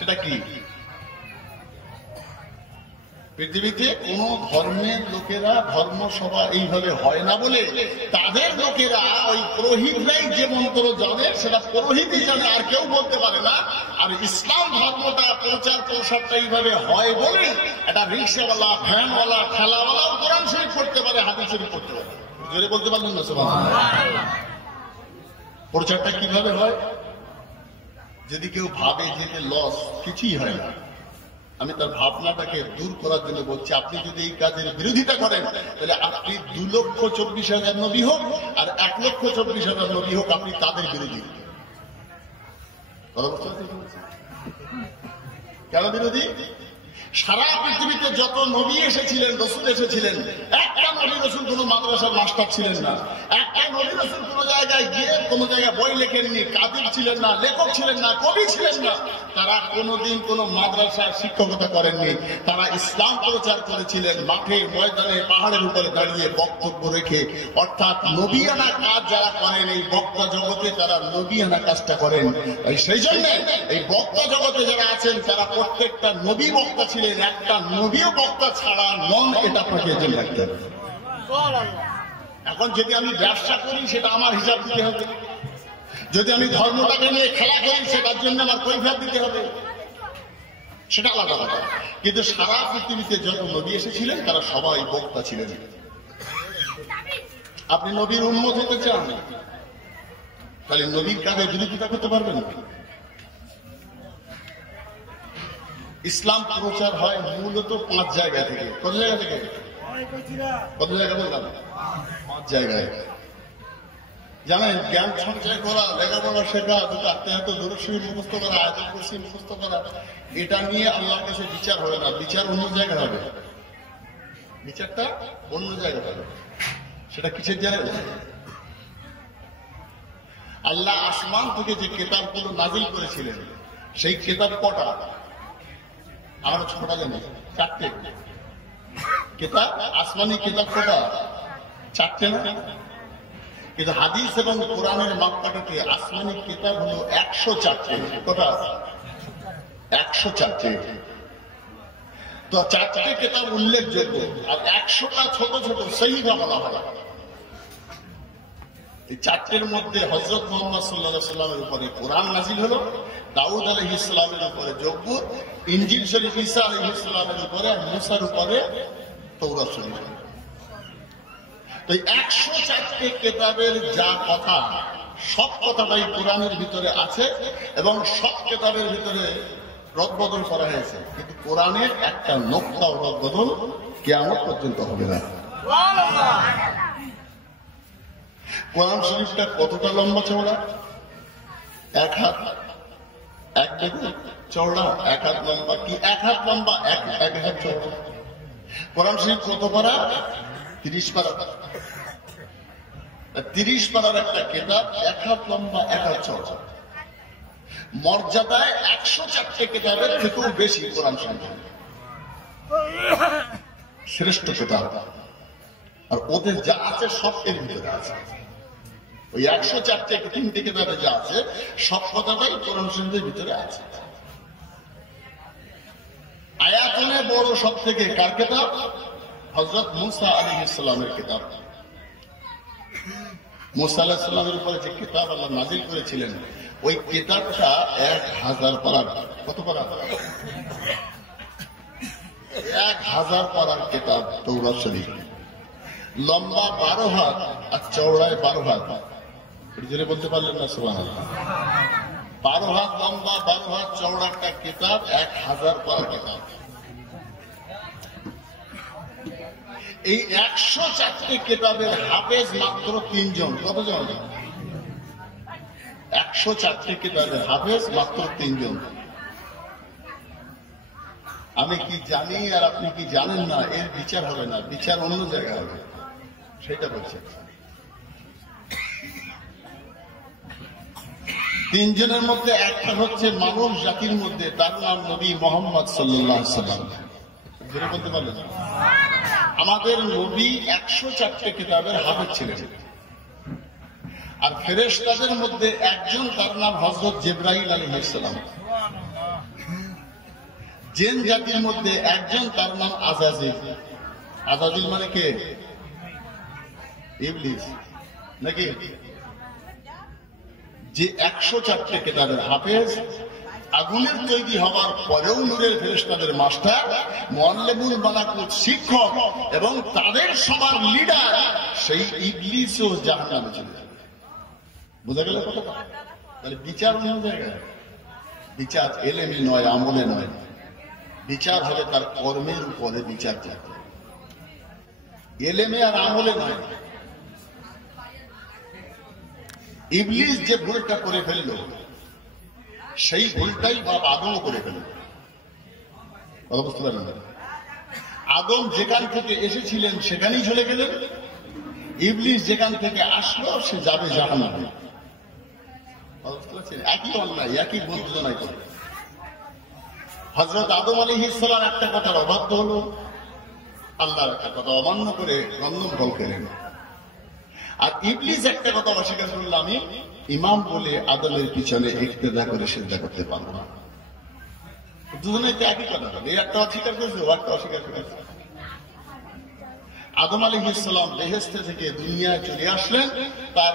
সেটা কি? পৃথিবীতে কোন ধর্মের লোকেরা ধর্মসভা এইভাবে হয় না বলে তাদের লোকেরা ওই পুরোহিতরাই যে মন্ত্র জানে সেটা পুরোহিতই জানে, আর কেউ বলতে পারে না। আর ইসলাম ধর্মটা প্রচার প্রসারটা এইভাবে হয় বলে এটা রিক্সাওয়ালা, ভ্যানওয়ালা, ঠেলাওয়ালাও কোরআন শরীফ পড়তে পারে, হাদিস শরীফ পড়তে পারে। জোরে বলতে পারলেন না? সুবহানাল্লাহ। প্রচারটা কিভাবে হয়? যদি কেউ ভাবে যে লস, কিছুই হয় না, আমি তার ভাবনাটাকে দূর করার জন্য বলছি, আপনি যদি এই কাজের বিরোধিতা করেন তাহলে আপনি 2,24,000 নবী হোক আর 1,24,000 নবী হোক, আপনি তাদের বিরোধী। কেন বিরোধী? সারা পৃথিবীতে যত নবী এসেছিলেন, রসুল এসেছিলেন, একটা নবী রসুল কোন মাদ্রাসার মাস্টার ছিলেন না, একটা নবী রসুল কোন জায়গায় গিয়ে কোন জায়গায় বই লেখেননি, কাদির ছিলেন না, লেখক ছিলেন না, কবি ছিলেন না, তারা কোনদিন কোন মাদ্রাসার শিক্ষকতা করেননি। তারা ইসলাম প্রচার করেছিলেন মাঠে, ময়দানে, পাহাড়ের উপরে দাঁড়িয়ে বক্তব্য রেখে। অর্থাৎ নবিয়ানা কাজ যারা করেন এই বক্তা জগতে, তারা নবিয়ানা কাজটা করেন। সেই জন্য এই বক্তা জগতে যারা আছেন তারা প্রত্যেকটা নবী বক্তা ছিলেন, একটা নবীও বক্তা ছাড়া নন, এটা আপনাকে জেনে রাখতে হবে। এখন যদি আমি ব্যবসা করি সেটা আমার হিসাব দিতে হবে, যদি আমি ধর্মটাকে নিয়ে খেলা করি সেটার জন্য আমার কৈফিয়ত দিতে হবে, সেটা আলাদা কথা। কিন্তু সারা পৃথিবীতে যত নবী এসেছিলেন তারা সবাই বক্তা ছিলেন। আপনি নবীর উম্মত হতে চান তাহলে নবীর কাজে বিরোধিতা করতে পারবেন না। ইসলাম প্রচার হয় মূলত 5 জায়গা থেকে। কত জায়গা থেকে? কত জায়গা বললাম? 5 জায়গায়। জানেন, জ্ঞান সঞ্চয় করা, লেখাপড়া শেখা, আত্মীয়তা দূরশী মুখস্থ করা, আয়াতুল কুরসি মুখস্থ করা, এটা নিয়ে আল্লাহর কাছে বিচার হবে না। বিচার অন্য জায়গায় হবে, বিচারটা অন্য জায়গায় হবে। সেটা কিসের জানেন? আল্লাহ আসমান থেকে যে কেতাবগুলো নাজিল করেছিলেন সেই কেতাব কটা? আমরা 6টা জানি, 4টে কেতাব। আসমানি কেতাব কটা? 4টে না? কিন্তু হাদিস এবং কোরআনের মাপকাঠিতে আসমানি কেতাব হলো 104টে। কটা? 104টে। তো 4টে কেতাব উল্লেখযোগ্য আর 100টা ছোট ছোট সহিফা বলা হয়। এই 4টের মধ্যে হযরত মুহাম্মদ সাল্লাল্লাহু আলাইহি ওয়াসাল্লামের উপরে কোরআন নাযিল হলো, দাউদ আলাইহিস সালামের উপরে জবুর, ইনজিল শরীফ ঈসা আলাইহিস সালামের উপরে, আর মুসার উপরে তাওরাত শরীফ। তো 104টে কেতাবের যা কথা, সব কথাটাই কোরআনের ভিতরে আছে এবং সব কেতাবের ভিতরে রদবদল করা হয়েছে। কিন্তু কোরআনের একটা নোক্তাও রদবদল কিয়ামত পর্যন্ত হবে না। কোরআন শরীফটা কতটা লম্বা চওড়া? 1 হাত, 1 বেগু চওড়া, 1 হাত লম্বা। কি 1 হাত লম্বা? 1 হাত চওড়া। কোরআন শরীফ কত পারা? 30 পারা। 30 পারার একটা কেতাব, 1 হাত লম্বা, 1 হাত চওড়া। মর্যাদায় 104টে কেতাবের থেকেও বেশি কোরআন শরীফ, শ্রেষ্ঠ কেতাব। আর ওদের যা আছে সব এর ভিতরে আছে। ওই 104টে 3টে কেতাবে যা আছে সব কথাটাই কোরআন শরীফের ভিতরে আছে। আয়াতনে বড় সব থেকে কার কেতাব? হযরত মুসা আলাইহিস সালামের কেতাব। মুসা আলাইহিস সালামের উপরে যে কেতাব আল্লাহ নাযিল করেছিলেন ওই কেতাবটা 1000 পারা। কত পারা? 1000 পারার কেতাব তাওরাত শরীফ। লম্বা 12 হাত আর চওড়ায় 12 হাত। জোরে বলতে পারলেন না? সুবহানাল্লাহ। 12 হাত লম্বা, 12 হাত চওড়া একটা কেতাব, 1000 পারা কেতাব। এই 104টে কেতাবের হাফেজ মাত্র 3 জন। কতজন? 104টে কেতাবের হাফেজ মাত্র 3 জন। আমি কি জানি আর আপনি কি জানেন না, এর বিচার হবে না, বিচার অন্য জায়গায় হবে, সেটা বলছে। 3 জনের মধ্যে একটা হচ্ছে মানব জাতির মধ্যে, তার নাম নবী মুহাম্মদ সাল্লাল্লাহু আলাইহি ওয়াসাল্লাম। জোরে বলতে পারলেন? আমাদের নবী 104টে কিতাবের হাফেজ ছিলেন। আর ফেরেশতাদের মধ্যে একজন, তার নাম হযরত জিবরাইল আলাইহিস সালাম। জিন জাতির মধ্যে একজন, তার নাম আজাজিল। আজাজিল মানে কে? ইবলিস নাকি? যে 104 কিতাবের হাফেজ, আগুনের তৈরি হবার পরেও নূরের ফেরেশতাদের মাস্টার, মুআল্লিমুল মালাকুত শিক্ষক, এবং তাদের সবার লিডার, সেই ইবলিসও জাহান্নামে চলে যাবে। বুঝা গেল কথা? তাহলে বিচার অন্য জায়গায়। বিচার এলেমে নয়, আমলে নয়। বিচার হবে তার কর্মের উপরে বিচার চাইতে, এলেমে আর আমলে নয়। ইবলিস যে ভুলটা করে ফেললো, সেই ভুলটাই বাপ আদম করে ফেলল। কথা বুঝতে পারলেন? আদম যেখান থেকে এসেছিলেন সেখানেই চলে গেলেন, ইবলিস যেখান থেকে আসলো সে যাবে জাহান্নামে। একই অন্যায়, একই বঞ্চনায় করে। হযরত আদম আলাইহিস সালাম একটা কথার অবাধ্য হলো, আল্লাহর একটা কথা অমান্য করে গন্ধম ফল খেলেন। আর ইবলিস একটা কথা অস্বীকার করলো, আমি ইমাম বলে আদমের পিছনে ইক্তেদা করে সিজদা করতে পারবো না। দুজনে তো একই কথা, এই একটা অস্বীকার করেছে, ও একটা অস্বীকার করেছে। আদম আলাইহিস সালাম বেহেশত থেকে দুনিয়ায় চলে আসলেন, তার